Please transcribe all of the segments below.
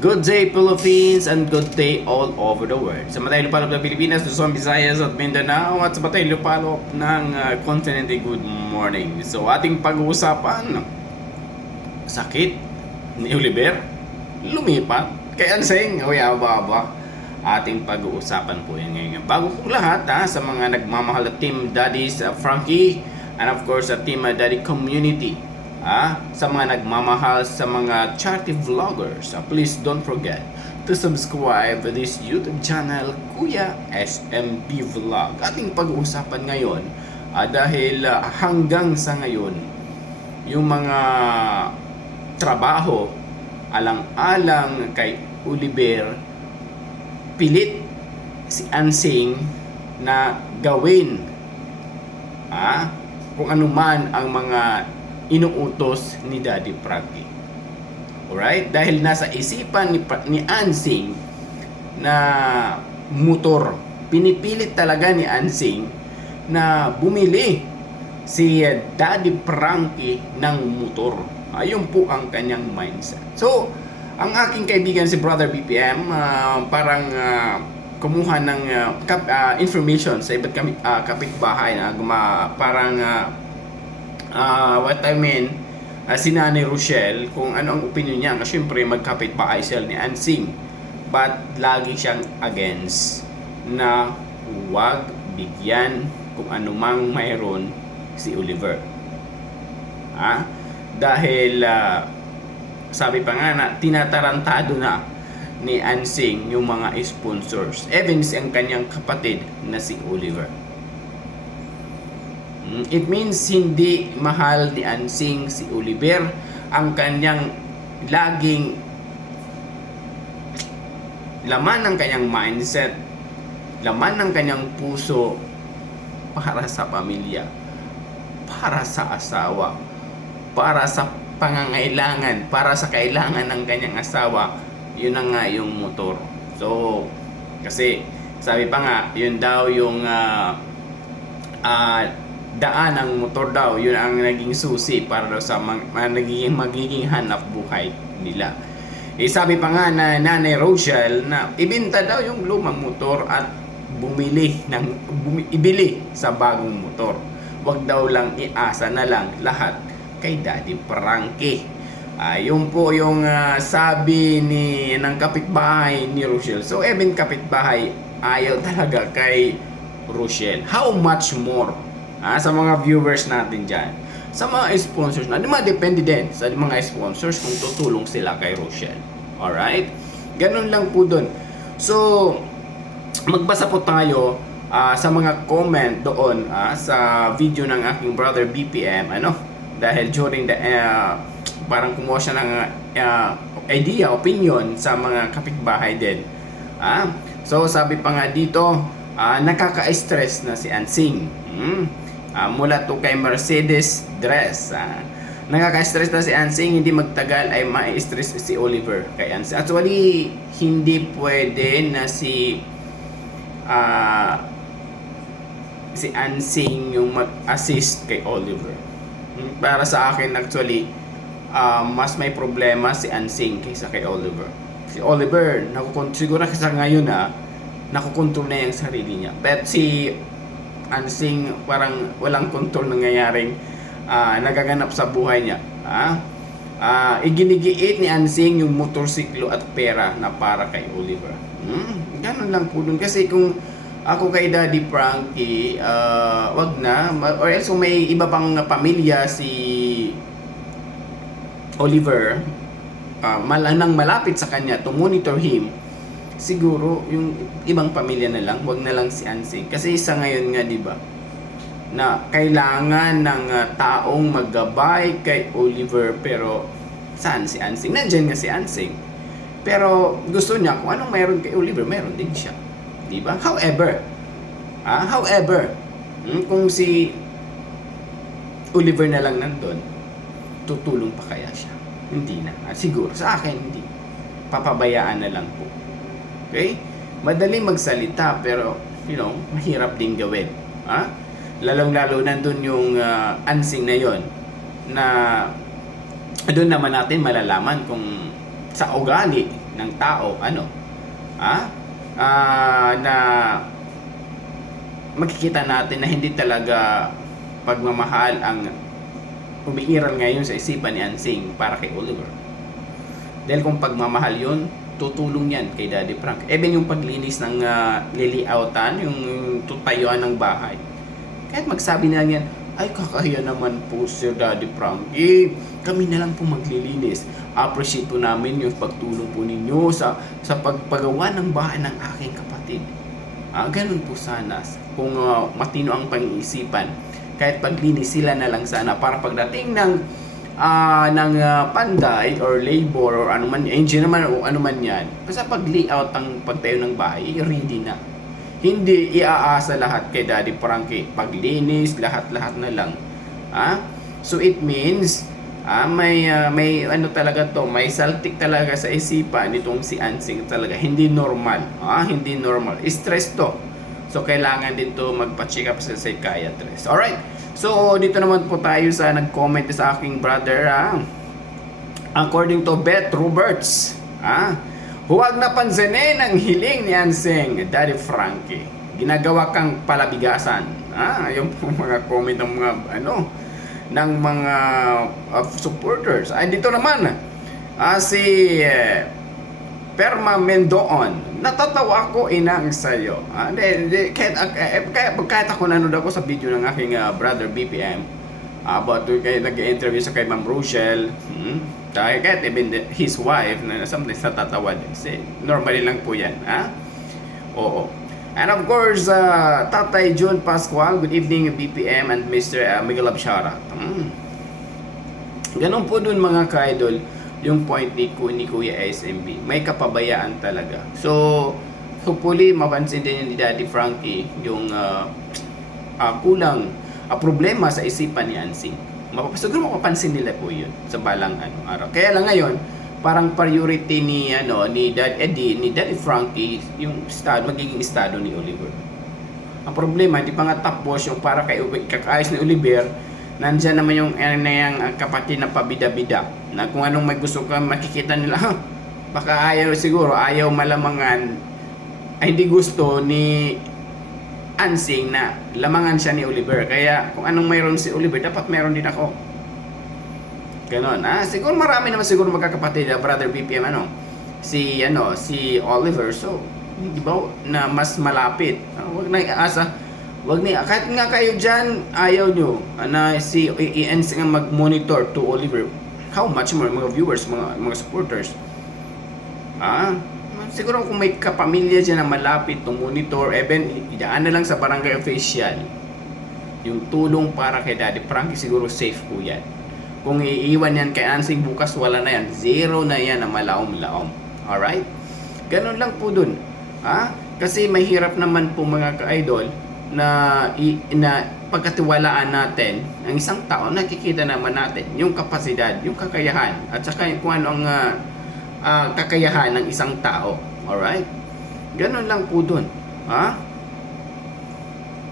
Good day Philippines and good day all over the world. Sa matay lupalop ng Pilipinas, Luzon, Visayas at Mindanao at sa matay lupalop ng kontinente, good morning. So ating pag-uusapan, sakit ni Oliver, lumipat kay Anseng, o yaba-aba. Ating pag-uusapan po yan ngayon. Bago po lahat sa mga nagmamahal na Team Daddy's Frankie and of course sa Team Daddy community. Sa mga nagmamahal sa mga charity vloggers, please don't forget to subscribe to this YouTube channel, Kuya SMB Vlog. Ating pag-uusapan ngayon dahil hanggang sa ngayon yung mga trabaho alang-alang kay Oliver, pilit si Anseng na gawin kung ano man ang mga inuutos ni Daddy Frankie. Alright? Dahil nasa isipan ni Anseng na motor. Pinipilit talaga ni Anseng na bumili si Daddy Frankie ng motor. Ayun po ang kanyang mindset. So, ang aking kaibigan si Brother BPM parang kumuha ng information sa iba't kapitbahay na parang what I mean, si Nanay Rochelle, kung ano ang opinion niya. Kasi syempre magkapit-bahay sila ni Anseng, but lagi siyang against na huwag bigyan kung anumang mayroon si Oliver. Dahil sabi pa nga na tinatarantado na ni Anseng yung mga sponsors, even ang kanyang kapatid na si Oliver. It means hindi mahal ni Anseng si Oliver. Ang kanyang laging laman ng kanyang mindset, laman ng kanyang puso para sa pamilya, para sa asawa, para sa pangangailangan, para sa kailangan ng kanyang asawa. Yun na nga yung motor. So kasi sabi pa nga, yun daw yung daan ng motor daw, yun ang naging susi para daw sa magiging hanap buhay nila. Sabi pa nga na Nanay Rochelle na ibenta daw yung lumang motor at ibili sa bagong motor. Wag daw lang iasa na lang lahat kay Daddy Frankie. Yun po yung sabi ng kapitbahay ni Rochelle. So even kapitbahay ayaw talaga kay Rochelle. How much more sa mga viewers natin dyan, sa mga sponsors na, depende din sa mga sponsors kung tutulong sila kay Rochelle. Alright? Ganun lang po dun. So, magbasa po tayo sa mga comment doon sa video ng aking brother BPM, dahil during the parang kumuha siya ng idea, opinion sa mga kapitbahay din. So, sabi pa nga dito, nakaka-stress na si Anseng. Mula to kay Mercedes Dress. Nakaka-stress na si Anseng, hindi magtagal ay ma-stress si Oliver kay Anseng. Actually, hindi pwede na si Anseng yung mag-assist kay Oliver. Para sa akin actually, mas may problema si Anseng kaysa kay Oliver. Si Oliver, siguro sa ngayon nakukontrol na yung sarili niya. But si Anseng parang walang control nangyayari nagaganap sa buhay niya. Iginigiit ni Anseng yung motorsiklo at pera na para kay Oliver. Ganun lang po dun. Kasi kung ako kay Daddy Frankie, wag na. Or else kung may iba pang pamilya si Oliver, nang malapit sa kanya to monitor him, siguro yung ibang pamilya na lang, wag na lang si Anseng. Kasi sa ngayon nga, di ba, na kailangan ng taong maggabay kay Oliver, pero saan si Anseng? Nandiyan nga si Anseng. Pero gusto niya kung anong mayroon kay Oliver, mayroon din siya. Di ba? However, kung si Oliver na lang nandun, tutulong pa kaya siya? Hindi na. Siguro sa akin hindi. Papabayaan na lang po. Okay? Madali magsalita pero mahirap din gawin. Lalong-lalo nandun yung Anseng na yon na doon naman natin malalaman kung sa ugali ng tao, na makikita natin na hindi talaga pagmamahal ang umiiral ngayon sa isipan ni Ansing para kay Oliver. Dahil kung pagmamahal yun, tutulong yan kay Daddy Frank. Even yung paglinis ng lilioutan, yung tutayuan ng bahay. Kahit magsabi na yan, ay kakahiya naman po Sir Daddy Frank. Kami na lang po maglilinis. Appreciate po namin yung pagtulong po ninyo sa pagpagawa ng bahay ng aking kapatid. Ganun po sana. Kung matino ang pang-iisipan, kahit paglinis sila na lang sana para pagdating ng panday or labor or anuman, engine naman o anuman yan, basta pag-layout ang pagtayo ng bahay, ready na. Hindi iaasa lahat kay Daddy Frankie. Paglinis, lahat-lahat na lang. So it means, may talaga to, may saltik talaga sa isipan nitong si Ansing talaga. Hindi normal. Hindi normal. Stress to. So kailangan din to magpa-check up sa psychiatrist. Alright. So dito naman po tayo sa nag-comment sa aking brother. According to Beth Roberts. Huwag na pansinin ang hiling ni Ansing, Daddy Frankie. Ginagawa kang palabigasan. Yung po mga comment ng mga ng mga supporters. Dito naman si Perma Mendoon. Natatawa ako inang sa'yo. Kahit ako nanood ako sa video ng aking brother BPM about nag-interview sa kay Ma'am Rochelle. Kahit even his wife na sometimes natatawa din. Normally lang po yan. Oo. And of course, Tatay John Pascual, good evening BPM and Mr. Miguel Abshara. Ganun po dun mga ka-idol, yung point ni Kuya SMB. May kapabayaan talaga. So hopefully, mapansin din ni Daddy Frankie yung kulang problema sa isipan ni Ansing. Siguro mapapansin nila po yun sa balang araw. Kaya lang ngayon, parang priority ni Daddy Frankie yung magiging estado ni Oliver. Ang problema, hindi pa nga tapos yung para kakaayos ni Oliver, nandyan naman yung kapatid na pabida-bida na kung anong may gusto ka makikita nila, baka ayaw malamangan, ay hindi gusto ni Ansing na lamangan siya ni Oliver. Kaya kung anong mayroon si Oliver, dapat mayroon din ako. Ganon. Siguro marami naman siguro magkakapatid, brother BPM si Oliver. So, di ba na mas malapit. Wag na iasa. Kahit nga kayo diyan ayaw nyo na si Ansing ang mag-monitor to Oliver. How much more mga viewers, mga supporters. Siguro kung may kapamilya dyan na malapit to monitor, even idaan na lang sa barangay official yung tulong para kay Daddy Frankie, siguro safe po yan. Kung iiwan yan kay Ansing bukas, wala na yan, zero na yan na malaom-laom. Alright? Ganun lang po dun. Kasi mahirap naman po mga ka-idol na pagkatiwalaan natin ang isang tao, nakikita naman natin yung kapasidad, yung kakayahan, at saka kung ano ang kakayahan ng isang tao. Alright? Ganun lang po dun.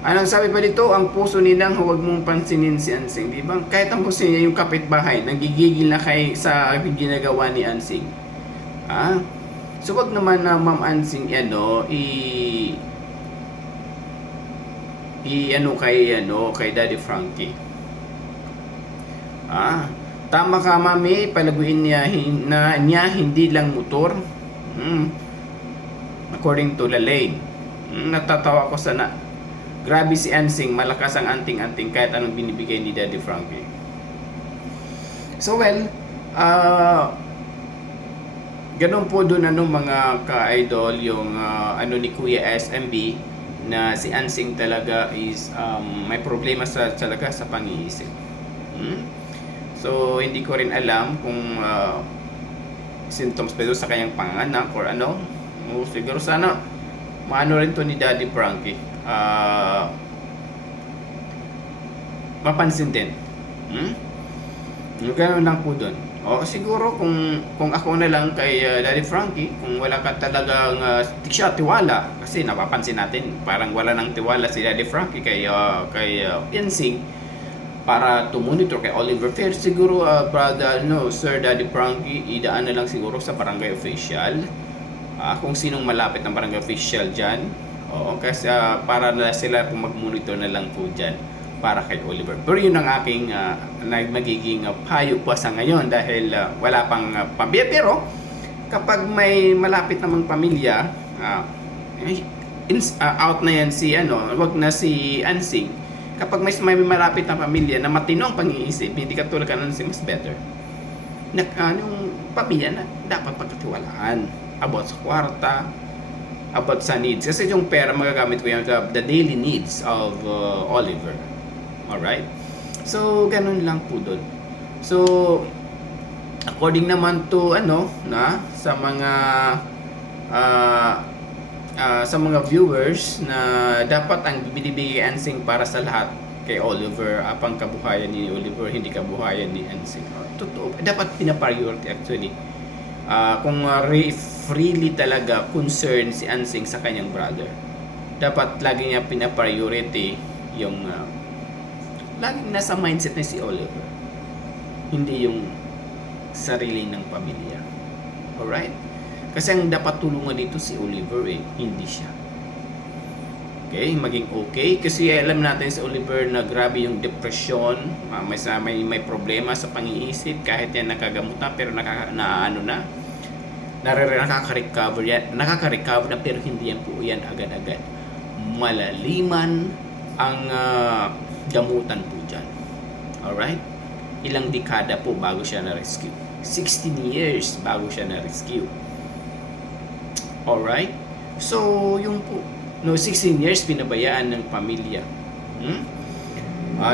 Anong sabi pa dito? Ang puso nilang huwag mong pansinin si Ansing. Di ba? Kahit ang puso niya, yung kapitbahay, nagigigil na sa ginagawa ni Ansing. So wag naman na Ma'am Ansing kay Daddy Frankie. Tama ka, Mami, palaguin niya hindi lang motor. According to Lalaine. Natatawa ko sana. Grabe si Ansing, malakas ang anting-anting kahit anong binibigay ni Daddy Frankie. So ganun po dun mga ka-idol yung ni Kuya SMB na si Ansing talaga is may problema talaga sa pang-iisip. So hindi ko rin alam kung symptoms pa sa kanyang panganak or siguro sana maano rin to ni Daddy Frankie, mapansin din. Gano'n lang po dun. Siguro kung ako na lang kay Daddy Frankie, kung wala ka talagang tiwala, kasi napapansin natin parang wala nang tiwala si Daddy Frankie kay Ansing. para to-monitor kay Oliver. Pero siguro, brother, no, Sir Daddy Frankie, idaan na lang siguro sa barangay official. Kung sinong malapit ng barangay official dyan. Oo, kasi para na sila kung mag-monitor na lang po dyan para kay Oliver. Pero yun ang aking magiging payo pa sa ngayon dahil wala pang pamilya. Pero kapag may malapit namang pamilya, out na yan si wag na si Ansing. Kapag may malapit na pamilya na matinong pang-iisip, hindi katulad ka ng mas better. Yung pamilya na dapat pagkatiwalaan about sa kwarta, about sa needs. Kasi yung pera magagamit ko yan sa the daily needs of Oliver. Alright? So, ganun lang po doon. So, according naman to sa mga viewers na dapat ang binibigay Ansing para sa lahat kay Oliver, apang kabuhayan ni Oliver, hindi kabuhayan ni Ansing. Totoo, dapat pinapriority actually. Kung freely talaga concern si Ansing sa kanyang brother, dapat lagi niya pinapriority yung laging nasa mindset na si Oliver, hindi yung sarili ng pamilya. Alright? Kasi ang dapat tulungan dito si Oliver hindi siya. Okay? Maging okay. Kasi alam natin si Oliver na grabe yung depression, may problema sa pang-iisip, kahit yan nakagamutan pero nakaka-recover na, pero hindi yan po yan agad-agad. Malaliman ang gamutan po dyan. Alright? Ilang dekada po bago siya na-rescue. 16 years bago siya na-rescue. Alright? So, yung po, 16 years pinabayaan ng pamilya.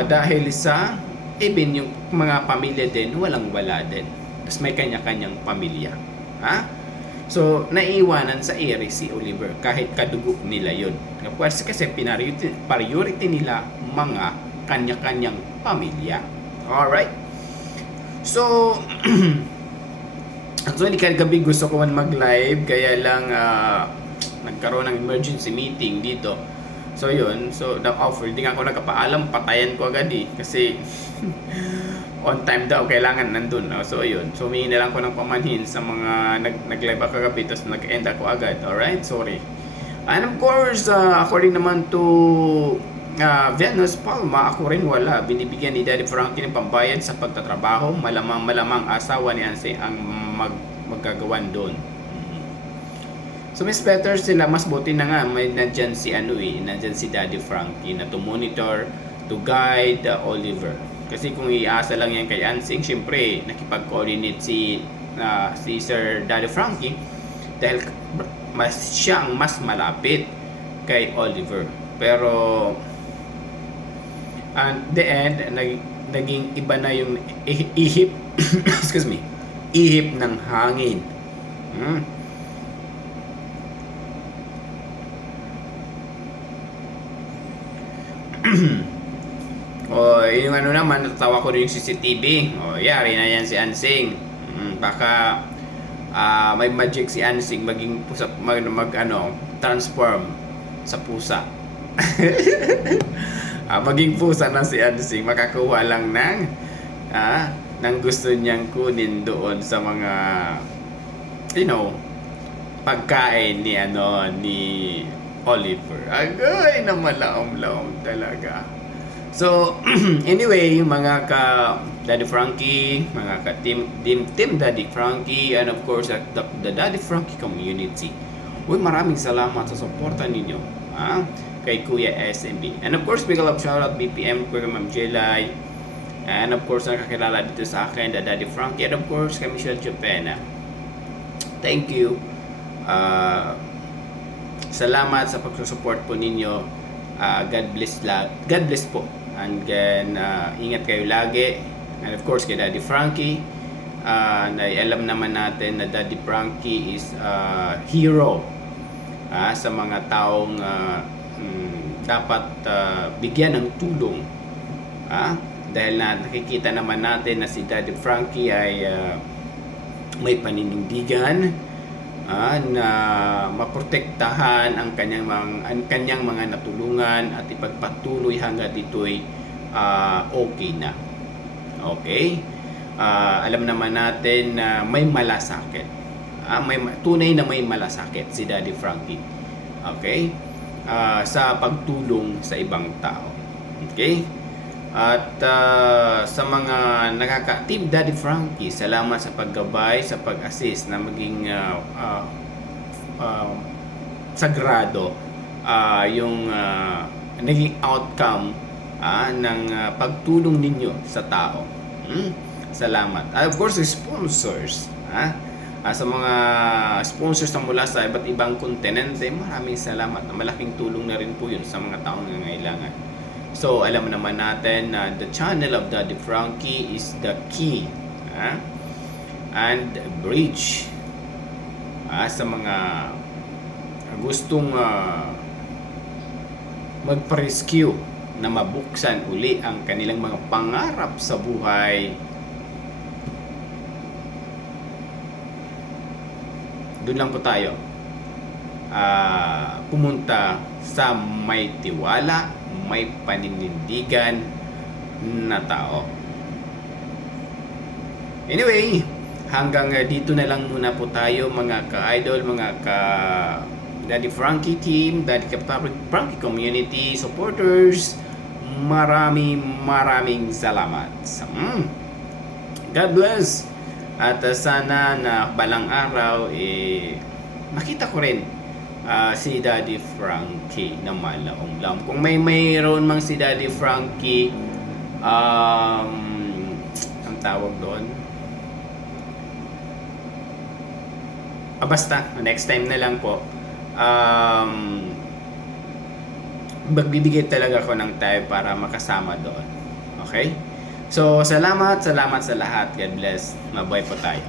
Dahil sa, even yung mga pamilya din, walang-wala din. Tapos may kanya-kanyang pamilya. So, naiiwanan sa ere si Oliver kahit kadugo nila yun. Kasi priority nila mga kanya-kanyang pamilya. Alright? So, actually, kagabi gusto ko mag-live, kaya lang nagkaroon ng emergency meeting dito. So, yun. So, the-offer. Hindi nga ako nagkapaalam, patayan ko agad kasi on time daw, kailangan nandun. So, yun. So, humingi na lang ko ng pamanhin sa mga nag-live ako kagabi, tapos nag-end ako agad. Alright? Sorry. And of course, according naman to Venus Palma, ako rin wala. Binibigyan ni Daddy Frankie ng pambayad sa pagtatrabaho. Malamang asawa ni Ansing ang maggagawan doon. So, Miss better sila, mas buti na nga may nandyan si nandyan si Daddy Frankie na to monitor, to guide Oliver. Kasi kung iasa lang yan kay Ansing, syempre nakipag-coordinate si Sir Daddy Frankie dahil siyang mas malapit kay Oliver. Pero at the end, naging iba na yung ihip excuse me, ihip ng hangin. Yung naman, natawa ko rin yung CCTV. Yari na yan si Ansing. Baka may magic si Ansing maging pusa, transform sa pusa. Maging pusa na si Ansing, makakuha lang ng gusto niyang kunin doon sa mga pagkain ni Oliver. Agay na malaom-laom talaga. So, anyway, mga Daddy Frankie, mga Team Daddy Frankie, and of course, the Daddy Frankie community. Maraming salamat sa suporta ninyo kay Kuya SMB. And of course, big love shoutout BPM, Kuya Ma'am Jelay. And of course, nakakilala dito sa akin, the Daddy Frankie. And of course, kay Michelle Chopena. Thank you. Salamat sa pagsusupport po ninyo. God bless po. And then, ingat kayo lagi. And of course, kay Daddy Frankie. Alam naman natin na Daddy Frankie is hero sa mga taong dapat bigyan ng tulong. Dahil nakikita naman natin na si Daddy Frankie ay may paninindigan na maprotektahan ang kanyang mga natulungan at ipagpatuloy hanggat ito'y okay na. Okay? Alam naman natin na may malasakit. Tunay na may malasakit si Daddy Frankie. Okay? Sa pagtulong sa ibang tao. Okay? At sa mga Team Daddy Frankie, salamat sa paggabay, sa pag-assist na maging sagrado yung naging outcome ng pagtulong ninyo sa tao. Salamat. Of course, sponsors. Sa mga sponsors na mula sa iba't ibang kontinente, maraming salamat. Malaking tulong na rin po yun sa mga taong nangangailangan. So, alam naman natin na the channel of Daddy Frankie is the key and bridge sa mga gustong magpa-rescue na mabuksan uli ang kanilang mga pangarap sa buhay. Doon lang po tayo pumunta sa may tiwala, may paninindigan na tao. Anyway, hanggang dito na lang muna po tayo mga ka-idol, mga Daddy Frankie team, Daddy Frankie community supporters. Maraming salamat. God bless. At sana na balang araw makita ko rin si Daddy Frankie na malaong-lam. Kung mayroon mang si Daddy Frankie ang tawag doon, basta next time na lang po, magbibigay talaga ako ng time para makasama doon. Okay? So, salamat sa lahat. God bless. Mabuhay po tayo.